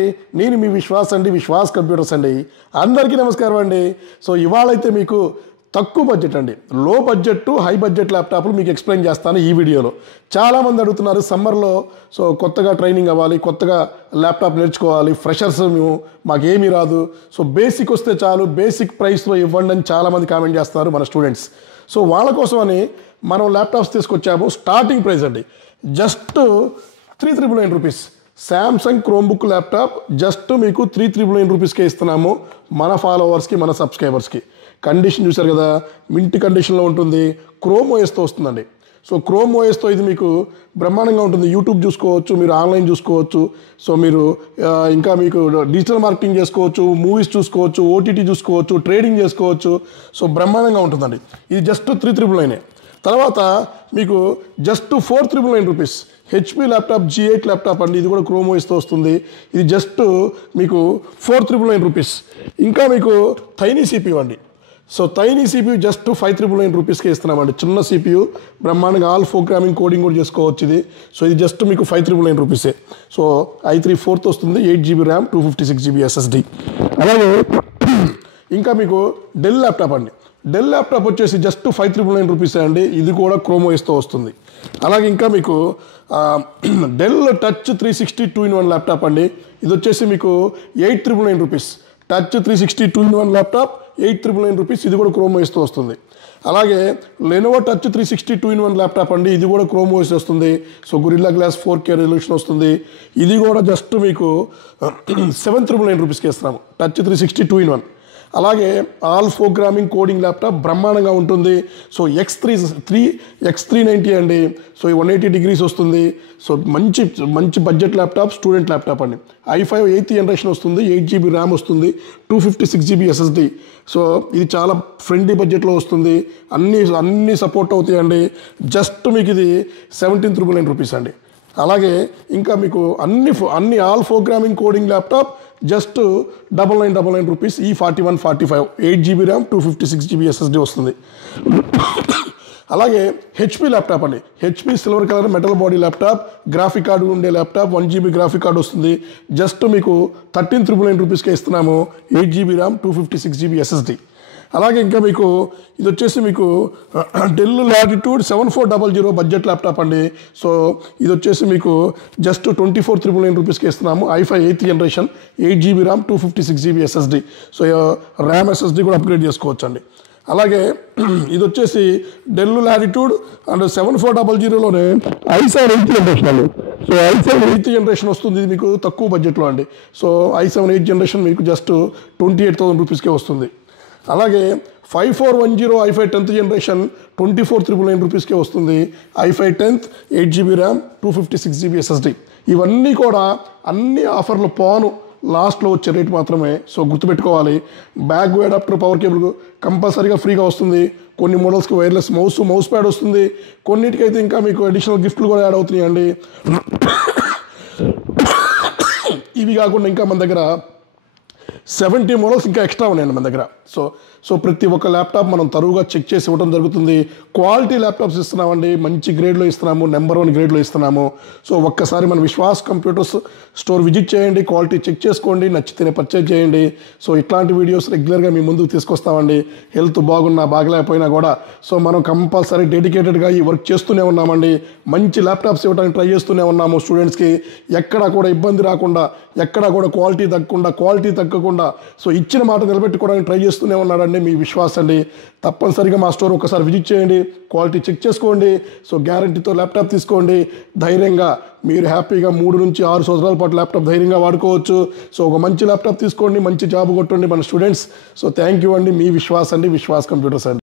నేను మీ విశ్వాస్ అండి, విశ్వాస్ కంప్యూటర్స్ అండి. అందరికీ నమస్కారం అండి. సో ఇవాళైతే మీకు తక్కువ బడ్జెట్ అండి, లో బడ్జెట్ హై బడ్జెట్ ల్యాప్టాప్లు మీకు ఎక్స్ప్లెయిన్ చేస్తాను ఈ వీడియోలో. చాలామంది అడుగుతున్నారు సమ్మర్లో సో కొత్తగా ట్రైనింగ్ అవ్వాలి, కొత్తగా ల్యాప్టాప్ నేర్చుకోవాలి, ఫ్రెషర్స్ మాకేమీ రాదు, సో బేసిక్ వస్తే చాలు, బేసిక్ ప్రైస్లో ఇవ్వండి అని చాలామంది కామెంట్ చేస్తున్నారు మన స్టూడెంట్స్. సో వాళ్ళ కోసమని మనం ల్యాప్టాప్స్ తీసుకొచ్చాము. స్టార్టింగ్ ప్రైస్ అండి just 399 rupees. Samsung Chromebook laptop just మీకు 399 రూపీస్కే ఇస్తున్నాము మన ఫాలోవర్స్కి, మన సబ్స్క్రైబర్స్కి. కండిషన్ చూసారు కదా, మింట్ కండిషన్లో ఉంటుంది, క్రోమ్ ఓఎస్తో వస్తుందండి. సో క్రోమ్ ఓఎస్తో ఇది మీకు బ్రహ్మాండంగా ఉంటుంది. యూట్యూబ్ చూసుకోవచ్చు, మీరు ఆన్లైన్ చూసుకోవచ్చు, సో మీరు ఇంకా మీకు డిజిటల్ మార్కెటింగ్ చేసుకోవచ్చు, మూవీస్ చూసుకోవచ్చు, ఓటీటీ చూసుకోవచ్చు, ట్రేడింగ్ చేసుకోవచ్చు. సో బ్రహ్మాండంగా ఉంటుందండి. ఇది జస్ట్ 399. తర్వాత మీకు just 499 rupees HP laptop G8 laptop అండి. ఇది కూడా క్రోమ్ ఓఎస్తో వస్తుంది. ఇది జస్ట్ మీకు 499 రూపీస్. ఇంకా మీకు టైనీ CPU అండి. సో టైనీ CPU జస్ట్ 599 రూపీస్కే ఇస్తున్నామండి. చిన్న CPU, బ్రహ్మాండంగా ఆల్ ప్రోగ్రామింగ్ కోడింగ్ కూడా చేసుకోవచ్చు ఇది. సో ఇది జస్ట్ మీకు 599 రూపీసే. సో i3 4th వస్తుంది, 8GB ర్యామ్, 256GB SSD. అలాగే ఇంకా మీకు డెల్ ల్యాప్టాప్ అండి. డెల్ ల్యాప్టాప్ వచ్చేసి జస్ట్ 599 రూపీసే అండి. ఇది కూడా క్రోమ్ ఓఎస్తో వస్తుంది. అలాగే ఇంకా మీకు డెల్ టచ్ 360 2-in-1 ల్యాప్టాప్ అండి. ఇది వచ్చేసి మీకు 899 rupees. Touch 360 2-in-1 laptop 899 rupees. ఇది కూడా క్రోమ్ ఓఎస్తో వస్తుంది. అలాగే లెనోవో టచ్ 360 2-in-1 ల్యాప్టాప్ అండి. ఇది కూడా క్రోమ్ ఓఎస్ వస్తుంది. So Gorilla glass 4K resolution వస్తుంది. ఇది కూడా జస్ట్ మీకు 799 రూపీస్కి ఇస్తున్నాము, టచ్ 360 2-in-1. అలాగే ఆల్ ప్రోగ్రామింగ్ కోడింగ్ ల్యాప్టాప్ బ్రహ్మాండంగా ఉంటుంది. సో X390 అండి. సో 180 డిగ్రీస్ వస్తుంది. సో మంచి బడ్జెట్ ల్యాప్టాప్, స్టూడెంట్ ల్యాప్టాప్ అండి. i5 8th జనరేషన్ వస్తుంది, 8GB ర్యామ్ వస్తుంది, 256GB SSD. సో ఇది చాలా ఫ్రెండ్లీ బడ్జెట్లో వస్తుంది. అన్నీ సపోర్ట్ అవుతాయండి. జస్ట్ మీకు ఇది 1799 రూపీస్ అండి. అలాగే ఇంకా మీకు అన్ని all programming coding laptop just 9999 rupees. E4145 8GB RAM, 256GB SSD వస్తుంది. అలాగే హెచ్పి ల్యాప్టాప్ అండి. HP silver colour metal body laptop, graphic card ఉండే ల్యాప్టాప్, 1GB గ్రాఫిక్ కార్డు వస్తుంది. జస్ట్ మీకు 1399 రూపీస్కే ఇస్తున్నాము, 8GB ర్యామ్, 256GB SSD. అలాగే ఇంకా మీకు ఇది వచ్చేసి మీకు డెల్ లాటిట్యూడ్ 7400 బడ్జెట్ ల్యాప్టాప్ అండి. సో ఇది వచ్చేసి మీకు జస్ట్ 2499 రూపీస్కి ఇస్తున్నాము, i5 8th generation, 8GB RAM, 256GB SSD. So RAM SSD కూడా అప్గ్రేడ్ చేసుకోవచ్చు అండి. అలాగే ఇది వచ్చేసి డెల్ లాటిట్యూడ్ అండ్ 7400లోనే i7 8th జనరేషన్ అండి. సో i7 8th జనరేషన్ వస్తుంది. ఇది మీకు తక్కువ బడ్జెట్లో అండి. సో i7 8th జనరేషన్ మీకు జస్ట్ 28,000 రూపీస్కే వస్తుంది. అలాగే 5410 i5 10th జనరేషన్ 2499 రూపీస్కే వస్తుంది, i5 10th 8GB RAM, 256GB SSD. ఇవన్నీ కూడా అన్ని ఆఫర్లు పోను, లాస్ట్లో వచ్చే రేట్ మాత్రమే. సో గుర్తుపెట్టుకోవాలి. బ్యాక్ అడాప్టర్ పవర్ కేబుల్ కంపల్సరీగా ఫ్రీగా వస్తుంది. కొన్ని మోడల్స్కి వైర్లెస్ మౌస్ ప్యాడ్ వస్తుంది. కొన్నిటికైతే ఇంకా మీకు అడిషనల్ గిఫ్ట్లు కూడా యాడ్ అవుతున్నాయండి. ఇవి కాకుండా ఇంకా మన దగ్గర 70 మోడల్స్ ఇంకా ఎక్స్ట్రా ఉన్నాయండి మన దగ్గర. సో ప్రతి ఒక్క ల్యాప్టాప్ మనం తరువుగా చెక్ చేసి ఇవ్వడం జరుగుతుంది. క్వాలిటీ ల్యాప్టాప్స్ ఇస్తున్నామండి, మంచి గ్రేడ్లో ఇస్తున్నాము, నెంబర్ 1 గ్రేడ్లో ఇస్తున్నాము. సో ఒక్కసారి మన విశ్వాస్ కంప్యూటర్స్ స్టోర్ విజిట్ చేయండి, క్వాలిటీ చెక్ చేసుకోండి, నచ్చితేనే పర్చేజ్ చేయండి. సో ఇట్లాంటి వీడియోస్ రెగ్యులర్గా మీ ముందుకు తీసుకొస్తామండి. హెల్త్ బాగున్నా బాగలేకపోయినా కూడా సో మనం కంపల్సరీ డెడికేటెడ్గా ఈ వర్క్ చేస్తూనే ఉన్నామండి. మంచి ల్యాప్టాప్స్ ఇవ్వడానికి ట్రై చేస్తూనే ఉన్నాము స్టూడెంట్స్కి. ఎక్కడా కూడా ఇబ్బంది రాకుండా, ఎక్కడా కూడా క్వాలిటీ తగ్గకుండా సో ఇచ్చిన మాట నిలబెట్టుకోవడానికి ట్రై చేస్తూనే ఉన్నాడండి మీ విశ్వాస్ అండి. తప్పనిసరిగా మా స్టోర్ ఒకసారి విజిట్ చేయండి, క్వాలిటీ చెక్ చేసుకోండి. సో గ్యారంటీతో ల్యాప్టాప్ తీసుకోండి. ధైర్యంగా మీరు హ్యాపీగా 3 నుంచి 6 సంవత్సరాల పాటు ల్యాప్టాప్ ధైర్యంగా వాడుకోవచ్చు. సో ఒక మంచి ల్యాప్టాప్ తీసుకోండి, మంచి జాబ్ కొట్టండి మన స్టూడెంట్స్. సో థ్యాంక్ యూ అండి. మీ విశ్వాస్ అండి, విశ్వాస్ కంప్యూటర్స్ అండి.